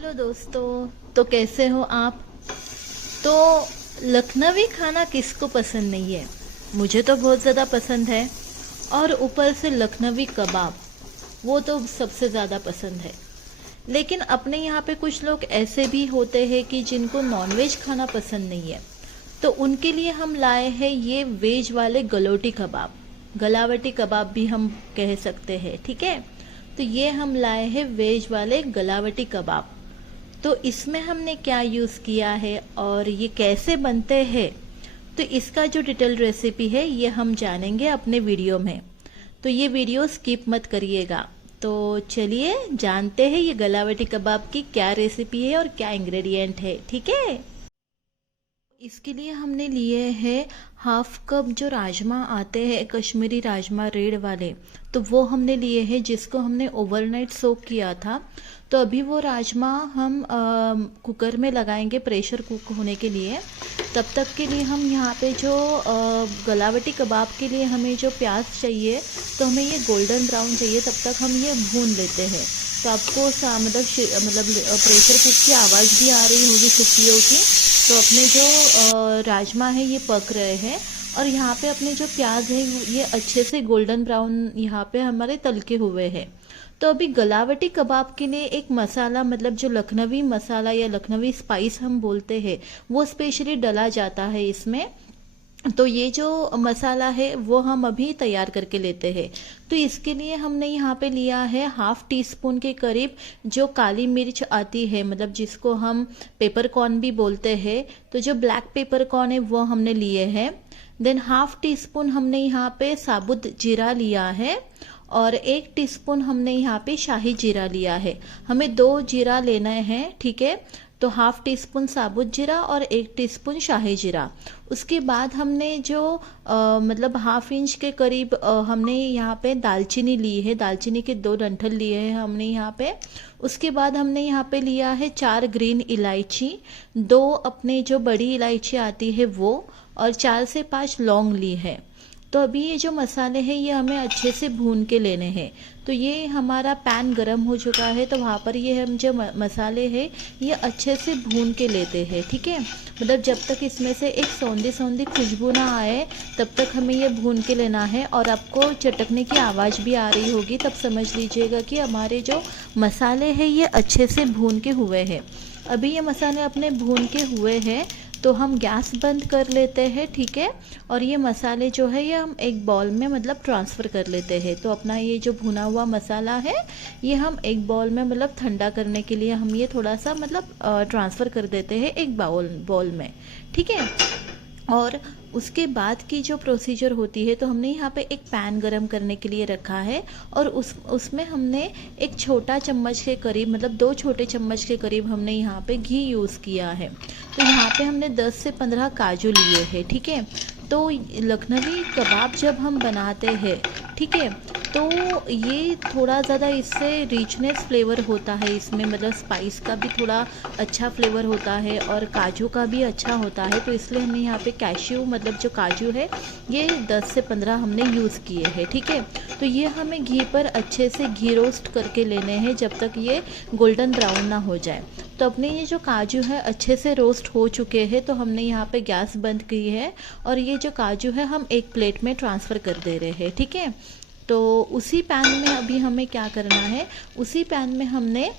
Hello दोस्तों, तो कैसे हो आप। तो लखनवी खाना किसको पसंद नहीं है। मुझे तो बहुत ज़्यादा पसंद है। और ऊपर से लखनवी कबाब, वो तो सबसे ज़्यादा पसंद है। लेकिन अपने यहाँ पे कुछ लोग ऐसे भी होते हैं कि जिनको नॉनवेज खाना पसंद नहीं है। तो उनके लिए हम लाए हैं ये वेज वाले गलोटी कबाब, गलावटी कबाब भी हम कह सकते हैं, ठीक है। तो ये हम लाए हैं वेज वाले गलावटी कबाब। तो इसमें हमने क्या यूज़ किया है और ये कैसे बनते हैं, तो इसका जो डिटेल रेसिपी है ये हम जानेंगे अपने वीडियो में। तो ये वीडियो स्किप मत करिएगा। तो चलिए जानते हैं ये गलावटी कबाब की क्या रेसिपी है और क्या इंग्रेडिएंट है, ठीक है। इसके लिए हमने लिए हैं हाफ कप जो राजमा आते हैं कश्मीरी राजमा रेड वाले, तो वो हमने लिए हैं जिसको हमने ओवरनाइट सोक किया था। तो अभी वो राजमा हम कुकर में लगाएंगे प्रेशर कुक होने के लिए। तब तक के लिए हम यहाँ पे जो गलावटी कबाब के लिए हमें जो प्याज चाहिए, तो हमें ये गोल्डन ब्राउन चाहिए, तब तक हम ये भून लेते हैं। तो आपको मतलब प्रेशर कुक की आवाज़ भी आ रही होगी सुखियों की। तो अपने जो राजमा है ये पक रहे हैं और यहाँ पे अपने जो प्याज है ये अच्छे से गोल्डन ब्राउन यहाँ पे हमारे तलके हुए हैं। तो अभी गलावटी कबाब के लिए एक मसाला, मतलब जो लखनवी मसाला या लखनवी स्पाइस हम बोलते हैं, वो स्पेशली डला जाता है इसमें। तो ये जो मसाला है वो हम अभी तैयार करके लेते हैं। तो इसके लिए हमने यहाँ पे लिया है हाफ टी स्पून के करीब जो काली मिर्च आती है, मतलब जिसको हम पेपर कॉर्न भी बोलते हैं। तो जो ब्लैक पेपर कॉर्न है वो हमने लिए हैं। देन हाफ टी स्पून हमने यहाँ पे साबुत जीरा लिया है और 1 टीस्पून हमने यहाँ पे शाही जीरा लिया है। हमें 2 जीरा लेना है, ठीक है। तो हाफ टी स्पून साबुत जीरा और 1 टीस्पून शाही जीरा। उसके बाद हमने जो मतलब हाफ इंच के करीब हमने यहाँ पे दालचीनी ली है, दालचीनी के 2 डंठल लिए हैं हमने यहाँ पे। उसके बाद हमने यहाँ पे लिया है 4 ग्रीन इलायची, 2 अपने जो बड़ी इलायची आती है वो, और 4 से 5 लौंग ली है। तो अभी ये जो मसाले हैं ये हमें अच्छे से भून के लेने हैं। तो ये हमारा पैन गरम हो चुका है, तो वहाँ पर ये हम जो मसाले हैं ये अच्छे से भून के लेते हैं, ठीक है। मतलब जब तक इसमें से एक सौंधी सौंधी खुशबू ना आए तब तक हमें ये भून के लेना है। और आपको चटकने की आवाज़ भी आ रही होगी, तब समझ लीजिएगा कि हमारे जो मसाले हैं ये अच्छे से भून के हुए हैं। अभी ये मसाले अपने भून के हुए हैं तो हम गैस बंद कर लेते हैं, ठीक है। और ये मसाले जो है ये हम एक बाउल में मतलब ट्रांसफ़र कर लेते हैं। तो अपना ये जो भुना हुआ मसाला है ये हम एक बाउल में मतलब ठंडा करने के लिए हम ये थोड़ा सा मतलब ट्रांसफ़र कर देते हैं एक बाउल में, ठीक है। और उसके बाद की जो प्रोसीजर होती है, तो हमने यहाँ पे एक पैन गरम करने के लिए रखा है और उसमें हमने एक छोटा चम्मच के करीब, मतलब 2 छोटे चम्मच के करीब हमने यहाँ पे घी यूज़ किया है। तो यहाँ पे हमने 10 से 15 काजू लिए हैं, ठीक है। तो लखनवी कबाब जब हम बनाते हैं, ठीक है, तो ये थोड़ा ज़्यादा इससे रिचनेस फ्लेवर होता है इसमें, मतलब स्पाइस का भी थोड़ा अच्छा फ्लेवर होता है और काजू का भी अच्छा होता है। तो इसलिए हमने यहाँ पे कैश्यू, मतलब जो काजू है ये 10 से 15 हमने यूज़ किए हैं, ठीक है। तो ये हमें घी पर अच्छे से घी रोस्ट करके लेने हैं जब तक ये गोल्डन ब्राउन ना हो जाए। तो अपने ये जो काजू है अच्छे से रोस्ट हो चुके हैं, तो हमने यहाँ पे गैस बंद की है और ये जो काजू है हम एक प्लेट में ट्रांसफ़र कर दे रहे हैं, ठीक है। तो उसी पैन में अभी हमें क्या करना है, उसी पैन में हमने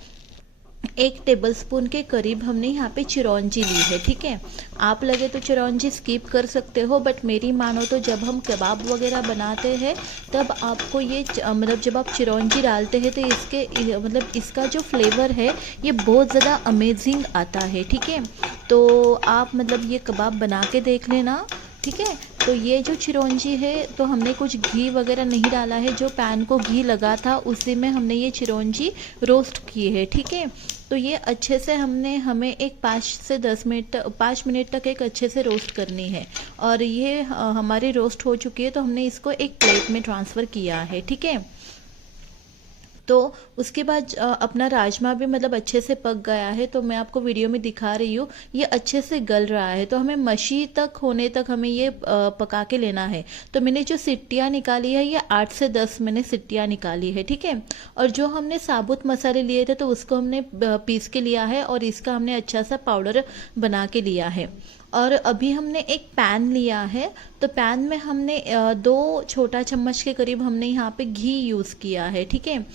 1 टेबलस्पून के करीब हमने यहाँ पे चिरौंजी ली है, ठीक है। आप लगे तो चिरौंजी स्किप कर सकते हो, बट मेरी मानो तो जब हम कबाब वगैरह बनाते हैं तब आपको ये मतलब जब आप चिरौंजी डालते हैं तो इसके मतलब इसका जो फ्लेवर है ये बहुत ज़्यादा अमेजिंग आता है, ठीक है। तो आप मतलब ये कबाब बना के देख लेना, ठीक है। तो ये जो चिरौंजी है, तो हमने कुछ घी वगैरह नहीं डाला है, जो पैन को घी लगा था उसी में हमने ये चिरौंजी रोस्ट की है, ठीक है। तो ये अच्छे से हमें एक 5 मिनट तक एक अच्छे से रोस्ट करनी है। और ये हमारी रोस्ट हो चुकी है, तो हमने इसको एक प्लेट में ट्रांसफ़र किया है, ठीक है। तो उसके बाद अपना राजमा भी मतलब अच्छे से पक गया है, तो मैं आपको वीडियो में दिखा रही हूँ, ये अच्छे से गल रहा है। तो हमें मशी तक होने तक हमें ये पका के लेना है। तो मैंने जो सिट्टियाँ निकाली है, ये 8 से 10 मैंने सिट्टियाँ निकाली है, ठीक है। और जो हमने साबुत मसाले लिए थे, तो उसको हमने पीस के लिया है और इसका हमने अच्छा सा पाउडर बना के लिया है। और अभी हमने एक पैन लिया है, तो पैन में हमने 2 छोटा चम्मच के करीब हमने यहाँ पे घी यूज़ किया है, ठीक है।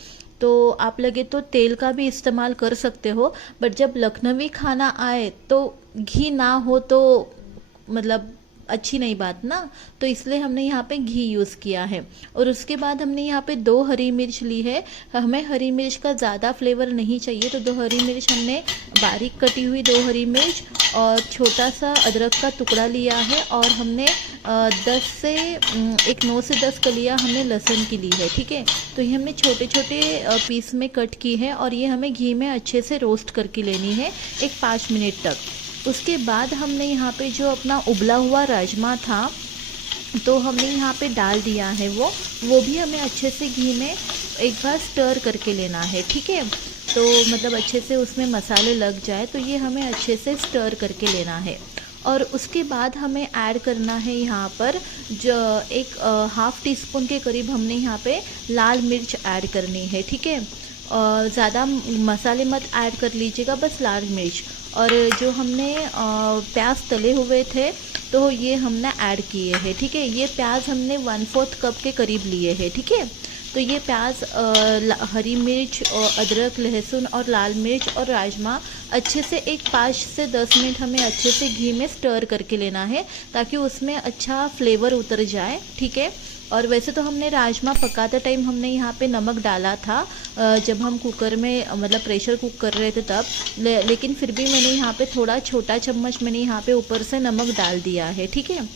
तो आप लगे तो तेल का भी इस्तेमाल कर सकते हो, बट जब लखनवी खाना आए तो घी ना हो तो मतलब अच्छी नहीं बात ना, तो इसलिए हमने यहाँ पे घी यूज़ किया है। और उसके बाद हमने यहाँ पे 2 हरी मिर्च ली है। हमें हरी मिर्च का ज़्यादा फ्लेवर नहीं चाहिए, तो 2 हरी मिर्च हमने बारीक कटी हुई 2 हरी मिर्च और छोटा सा अदरक का टुकड़ा लिया है। और हमने 9 से 10 कलियाँ हमने लहसुन की ली है, ठीक है। तो ये हमने छोटे छोटे पीस में कट की है और ये हमें घी में अच्छे से रोस्ट करके लेनी है 5 मिनट तक। उसके बाद हमने यहाँ पे जो अपना उबला हुआ राजमा था, तो हमने यहाँ पे डाल दिया है। वो भी हमें अच्छे से घी में एक बार स्टर करके लेना है, ठीक है। तो मतलब अच्छे से उसमें मसाले लग जाए, तो ये हमें अच्छे से स्टर करके लेना है। और उसके बाद हमें ऐड करना है यहाँ पर जो एक हाफ़ टी स्पून के करीब हमने यहाँ पे लाल मिर्च ऐड करनी है, ठीक है। और ज़्यादा मसाले मत ऐड कर लीजिएगा, बस लाल मिर्च। और जो हमने प्याज तले हुए थे, तो ये हमने ऐड किए हैं, ठीक है। ये प्याज हमने 1/4 कप के करीब लिए हैं, ठीक है। तो ये प्याज, हरी मिर्च और अदरक, लहसुन और लाल मिर्च और राजमा अच्छे से 5 से 10 मिनट हमें अच्छे से घी में स्टर करके लेना है, ताकि उसमें अच्छा फ्लेवर उतर जाए, ठीक है। और वैसे तो हमने राजमा पकाते टाइम हमने यहाँ पे नमक डाला था, जब हम कुकर में मतलब प्रेशर कुक कर रहे थे तब, लेकिन फिर भी मैंने यहाँ पे थोड़ा छोटा चम्मच मैंने यहाँ पे ऊपर से नमक डाल दिया है, ठीक है।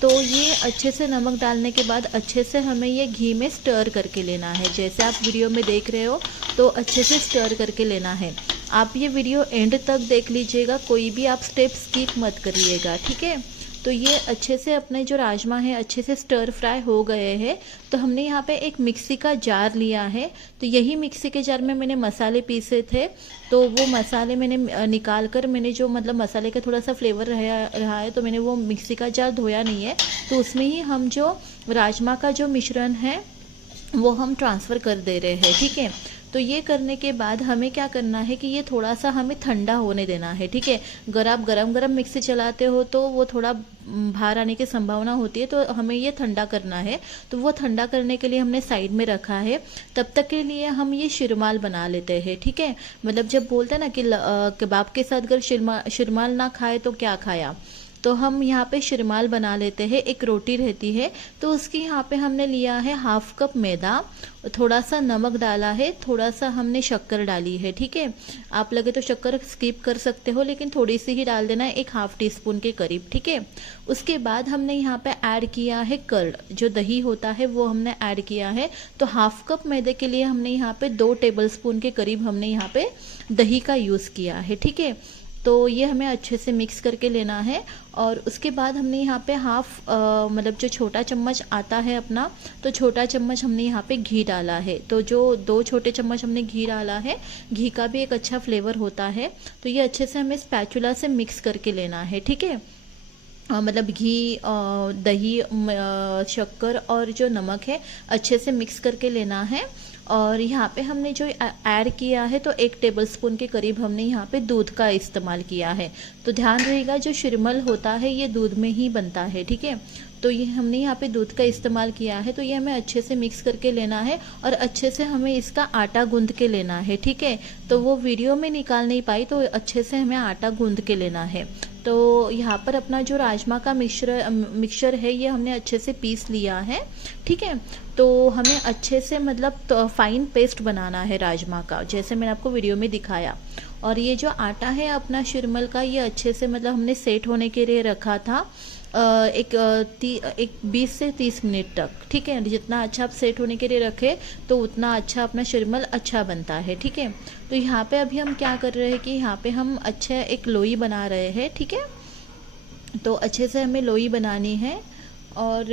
तो ये अच्छे से नमक डालने के बाद अच्छे से हमें ये घी में स्टर करके लेना है, जैसे आप वीडियो में देख रहे हो, तो अच्छे से स्टर करके लेना है। आप ये वीडियो एंड तक देख लीजिएगा, कोई भी आप स्टेप स्किप मत करिएगा, ठीक है। तो ये अच्छे से अपने जो राजमा है अच्छे से स्टर फ्राई हो गए हैं। तो हमने यहाँ पे एक मिक्सी का जार लिया है, तो यही मिक्सी के जार में मैंने मसाले पीसे थे, तो वो मसाले मैंने निकाल कर, मैंने जो मतलब मसाले का थोड़ा सा फ्लेवर रहा है, तो मैंने वो मिक्सी का जार धोया नहीं है, तो उसमें ही हम जो राजमा का जो मिश्रण है वो हम ट्रांसफ़र कर दे रहे हैं, ठीक है। तो ये करने के बाद हमें क्या करना है कि ये थोड़ा सा हमें ठंडा होने देना है, ठीक है। अगर आप गरम मिक्सी चलाते हो तो वो थोड़ा बाहर आने की संभावना होती है, तो हमें ये ठंडा करना है। तो वो ठंडा करने के लिए हमने साइड में रखा है। तब तक के लिए हम ये शिरमाल बना लेते हैं, ठीक है। मतलब जब बोलते हैं ना कि कबाब के साथ अगर शिरमाल ना खाए तो क्या खाया, तो हम यहाँ पे शिरमाल बना लेते हैं। एक रोटी रहती है, तो उसकी यहाँ पे हमने लिया है 1/2 कप मैदा, थोड़ा सा नमक डाला है, थोड़ा सा हमने शक्कर डाली है, ठीक है। आप लगे तो शक्कर स्किप कर सकते हो, लेकिन थोड़ी सी ही डाल देना है, 1/2 टीस्पून के करीब, ठीक है। उसके बाद हमने यहाँ पे ऐड किया है कर्ड, जो दही होता है वो हमने ऐड किया है। तो 1/2 कप मैदे के लिए हमने यहाँ पे 2 टेबलस्पून के करीब हमने यहाँ पे दही का यूज़ किया है, ठीक है। तो ये हमें अच्छे से मिक्स करके लेना है। और उसके बाद हमने यहाँ पे मतलब जो छोटा चम्मच आता है अपना, तो छोटा चम्मच हमने यहाँ पे घी डाला है। तो जो 2 छोटे चम्मच हमने घी डाला है, घी का भी एक अच्छा फ्लेवर होता है। तो ये अच्छे से हमें स्पैचुला से मिक्स करके लेना है, ठीक है। मतलब घी, दही, शक्कर और जो नमक है अच्छे से मिक्स करके लेना है। और यहाँ पे हमने जो ऐड किया है, तो 1 टेबलस्पून के करीब हमने यहाँ पे दूध का इस्तेमाल किया है। तो ध्यान रहेगा, जो शिरमल होता है ये दूध में ही बनता है, ठीक है। तो ये हमने यहाँ पे दूध का इस्तेमाल किया है। तो ये हमें अच्छे से मिक्स करके लेना है और अच्छे से हमें इसका आटा गूंद के लेना है, ठीक है। तो वो वीडियो में निकाल नहीं पाई, तो अच्छे से हमें आटा गूंद के लेना है। तो यहाँ पर अपना जो राजमा का मिक्सचर है ये हमने अच्छे से पीस लिया है, ठीक है। तो हमें अच्छे से मतलब तो फाइन पेस्ट बनाना है राजमा का, जैसे मैंने आपको वीडियो में दिखाया। और ये जो आटा है अपना शिरमल का, ये अच्छे से मतलब हमने सेट होने के लिए रखा था एक 20 से 30 मिनट तक, ठीक है। जितना अच्छा आप सेट होने के लिए रखें, तो उतना अच्छा अपना शिरमल अच्छा बनता है, ठीक है। तो यहाँ पे अभी हम क्या कर रहे हैं कि यहाँ पे हम अच्छा एक लोई बना रहे हैं, ठीक है। तो अच्छे से हमें लोई बनानी है। और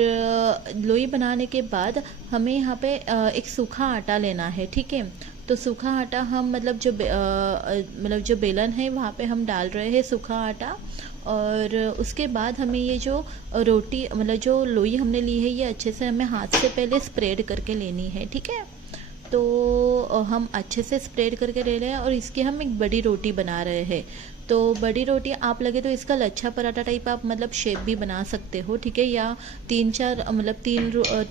लोई बनाने के बाद हमें यहाँ पे एक सूखा आटा लेना है, ठीक है। तो सूखा आटा हम मतलब मतलब जो बेलन है वहाँ पे हम डाल रहे हैं सूखा आटा। और उसके बाद हमें ये जो रोटी मतलब जो लोई हमने ली है ये अच्छे से हमें हाथ से पहले स्प्रेड करके लेनी है, ठीक है। तो हम अच्छे से स्प्रेड करके ले रहे हैं और इसकी हम एक बड़ी रोटी बना रहे हैं। तो बड़ी रोटी आप लगे तो इसका लच्छा पराठा टाइप आप मतलब शेप भी बना सकते हो, ठीक है। या तीन चार मतलब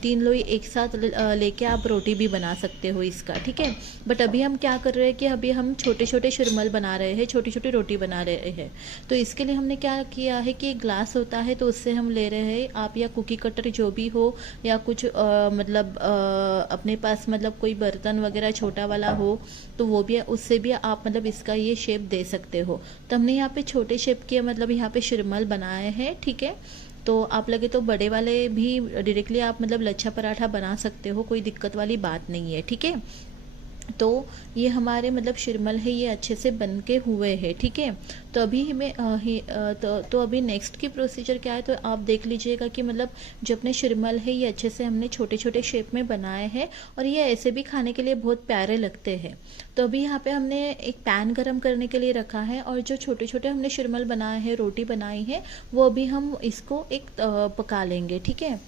तीन लोई एक साथ लेके आप रोटी भी बना सकते हो इसका, ठीक है। बट अभी हम क्या कर रहे हैं कि अभी हम छोटे छोटे शुरमल बना रहे हैं, छोटी छोटी रोटी बना रहे हैं। तो इसके लिए हमने क्या किया है कि ग्लास होता है तो उससे हम ले रहे हैं। आप या कुकी कटर जो भी हो या कुछ मतलब अपने पास मतलब कोई बर्तन वगैरह छोटा वाला हो तो वो भी, उससे भी आप मतलब इसका ये शेप दे सकते हो। तो हमने यहाँ पे छोटे शेप के मतलब यहाँ पे शिरमल बनाए हैं, ठीक है। तो आप लगे तो बड़े वाले भी डायरेक्टली आप मतलब लच्छा पराठा बना सकते हो, कोई दिक्कत वाली बात नहीं है, ठीक है। तो ये हमारे मतलब शिरमल है ये अच्छे से बन के हुए हैं, ठीक है। तो अभी हमें तो अभी नेक्स्ट की प्रोसीजर क्या है तो आप देख लीजिएगा कि मतलब जो अपने शिरमल है ये अच्छे से हमने छोटे छोटे शेप में बनाए हैं और ये ऐसे भी खाने के लिए बहुत प्यारे लगते हैं। तो अभी यहाँ पे हमने एक पैन गरम करने के लिए रखा है और जो छोटे छोटे हमने शिरमल बनाए हैं, रोटी बनाई है, वो अभी हम इसको एक पका लेंगे, ठीक है।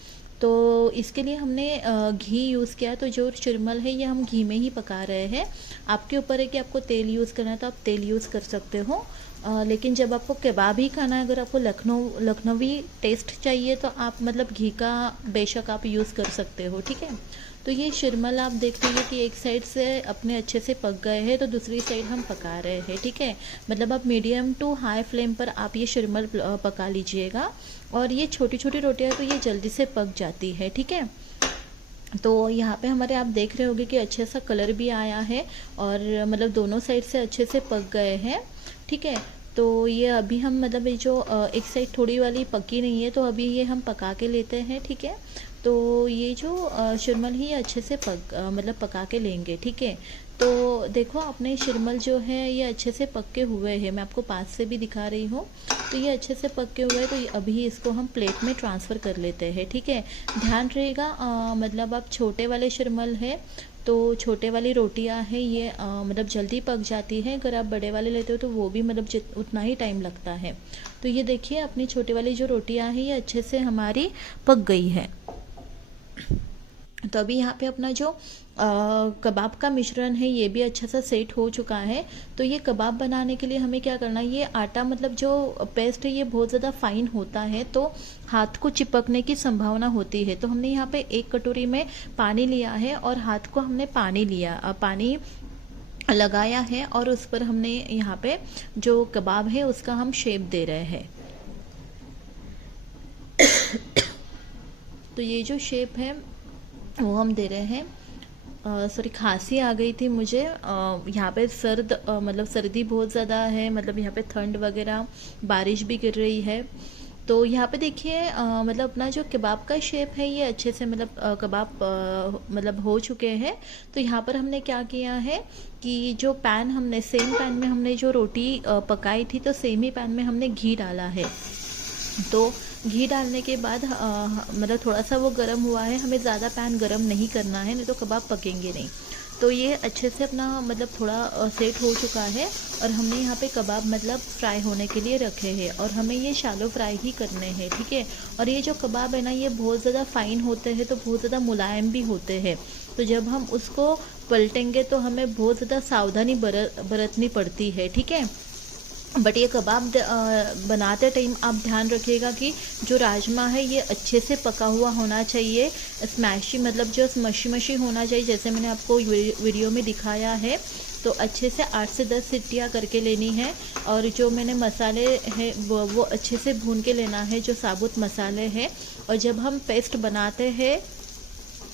तो इसके लिए हमने घी यूज़ किया। तो जो चिरमल है ये हम घी में ही पका रहे हैं। आपके ऊपर है कि आपको तेल यूज़ करना है तो आप तेल यूज़ कर सकते हो। लेकिन जब आपको कबाब ही खाना है, अगर आपको लखनवी टेस्ट चाहिए तो आप मतलब घी का बेशक आप यूज़ कर सकते हो, ठीक है। तो ये शिरमल आप देख लीजिए कि एक साइड से अपने अच्छे से पक गए हैं तो दूसरी साइड हम पका रहे हैं, ठीक है। मतलब आप मीडियम टू हाई फ्लेम पर आप ये शिरमल पका लीजिएगा। और ये छोटी छोटी रोटियां तो ये जल्दी से पक जाती है, ठीक है। तो यहाँ पे हमारे आप देख रहे होंगे कि अच्छे सा कलर भी आया है और मतलब दोनों साइड से अच्छे से पक गए हैं, ठीक है। तो ये अभी हम मतलब ये जो एक साइड थोड़ी वाली पकी नहीं है तो अभी ये हम पका के लेते हैं, ठीक है। तो ये जो शिरमल ही अच्छे से मतलब पका के लेंगे, ठीक है। तो देखो अपने शिरमल जो है ये अच्छे से पके हुए हैं, मैं आपको पास से भी दिखा रही हूँ। तो ये अच्छे से पके हुए हैं तो अभी इसको हम प्लेट में ट्रांसफ़र कर लेते हैं, ठीक है। ध्यान रहेगा मतलब आप छोटे वाले शिरमल है तो छोटे वाली रोटियां हैं ये मतलब जल्दी पक जाती है। अगर आप बड़े वाले लेते हो तो वो भी मतलब उतना ही टाइम लगता है। तो ये देखिए अपनी छोटे वाली जो रोटियां हैं ये अच्छे से हमारी पक गई है। तो अभी यहाँ पे अपना जो कबाब का मिश्रण है ये भी अच्छा सा सेट हो चुका है। तो ये कबाब बनाने के लिए हमें क्या करना है, ये आटा मतलब जो पेस्ट है ये बहुत ज़्यादा फाइन होता है तो हाथ को चिपकने की संभावना होती है। तो हमने यहाँ पे एक कटोरी में पानी लिया है और हाथ को हमने पानी लगाया है और उस पर हमने यहाँ पे जो कबाब है उसका हम शेप दे रहे हैं। तो ये जो शेप है वो हम दे रहे हैं। सॉरी खांसी आ गई थी मुझे, यहाँ पे मतलब सर्दी बहुत ज़्यादा है, मतलब यहाँ पे ठंड वगैरह बारिश भी गिर रही है। तो यहाँ पे देखिए मतलब अपना जो कबाब का शेप है ये अच्छे से मतलब कबाब मतलब हो चुके हैं। तो यहाँ पर हमने क्या किया है कि जो सेम पैन में हमने जो रोटी पकाई थी तो सेम ही पैन में हमने घी डाला है। तो घी डालने के बाद मतलब थोड़ा सा वो गर्म हुआ है, हमें ज़्यादा पैन गर्म नहीं करना है नहीं तो कबाब पकेंगे नहीं। तो ये अच्छे से अपना मतलब थोड़ा सेट हो चुका है और हमने यहाँ पे कबाब मतलब फ्राई होने के लिए रखे हैं और हमें ये शैलो फ्राई ही करने हैं, ठीक है। और ये जो कबाब है ना ये बहुत ज़्यादा फाइन होते हैं तो बहुत ज़्यादा मुलायम भी होते हैं। तो जब हम उसको पलटेंगे तो हमें बहुत ज़्यादा सावधानी बरतनी पड़ती है, ठीक है। बट ये कबाब बनाते टाइम आप ध्यान रखिएगा कि जो राजमा है ये अच्छे से पका हुआ होना चाहिए, स्मैशी मतलब जो मशी होना चाहिए जैसे मैंने आपको वीडियो में दिखाया है। तो अच्छे से 8 से 10 सीटियाँ करके लेनी है और जो मैंने मसाले हैं वो अच्छे से भून के लेना है, जो साबुत मसाले हैं। और जब हम पेस्ट बनाते हैं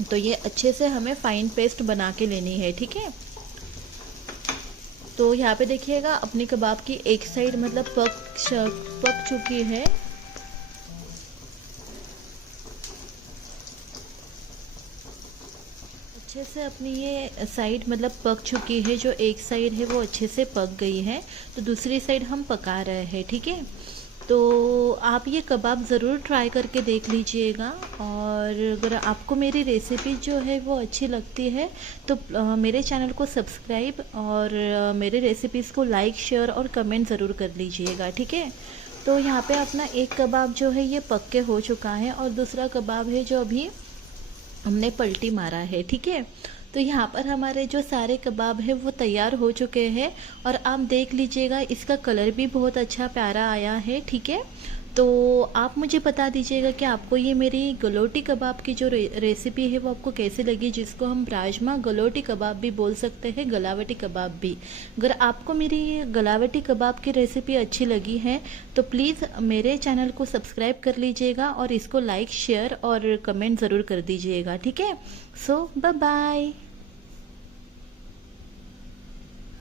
तो ये अच्छे से हमें फाइन पेस्ट बना के लेनी है, ठीक है। तो यहाँ पे देखिएगा अपनी कबाब की एक साइड मतलब पक चुकी है। अच्छे से अपनी ये साइड मतलब पक चुकी है, जो एक साइड है वो अच्छे से पक गई है तो दूसरी साइड हम पका रहे हैं, ठीक है। तो आप ये कबाब ज़रूर ट्राई करके देख लीजिएगा। और अगर आपको मेरी रेसिपी जो है वो अच्छी लगती है तो मेरे चैनल को सब्सक्राइब और मेरे रेसिपीज़ को लाइक शेयर और कमेंट ज़रूर कर लीजिएगा, ठीक है। तो यहाँ पे अपना एक कबाब जो है ये पक के हो चुका है और दूसरा कबाब है जो अभी हमने पलटी मारा है, ठीक है। तो यहाँ पर हमारे जो सारे कबाब है वो तैयार हो चुके हैं और आप देख लीजिएगा इसका कलर भी बहुत अच्छा प्यारा आया है, ठीक है। तो आप मुझे बता दीजिएगा कि आपको ये मेरी गलोटी कबाब की जो रेसिपी है वो आपको कैसी लगी, जिसको हम राजमा गलोटी कबाब भी बोल सकते हैं, गलावटी कबाब भी। अगर आपको मेरी ये गलावटी कबाब की रेसिपी अच्छी लगी है तो प्लीज़ मेरे चैनल को सब्सक्राइब कर लीजिएगा और इसको लाइक शेयर और कमेंट ज़रूर कर दीजिएगा, ठीक है। सो बाय बाय।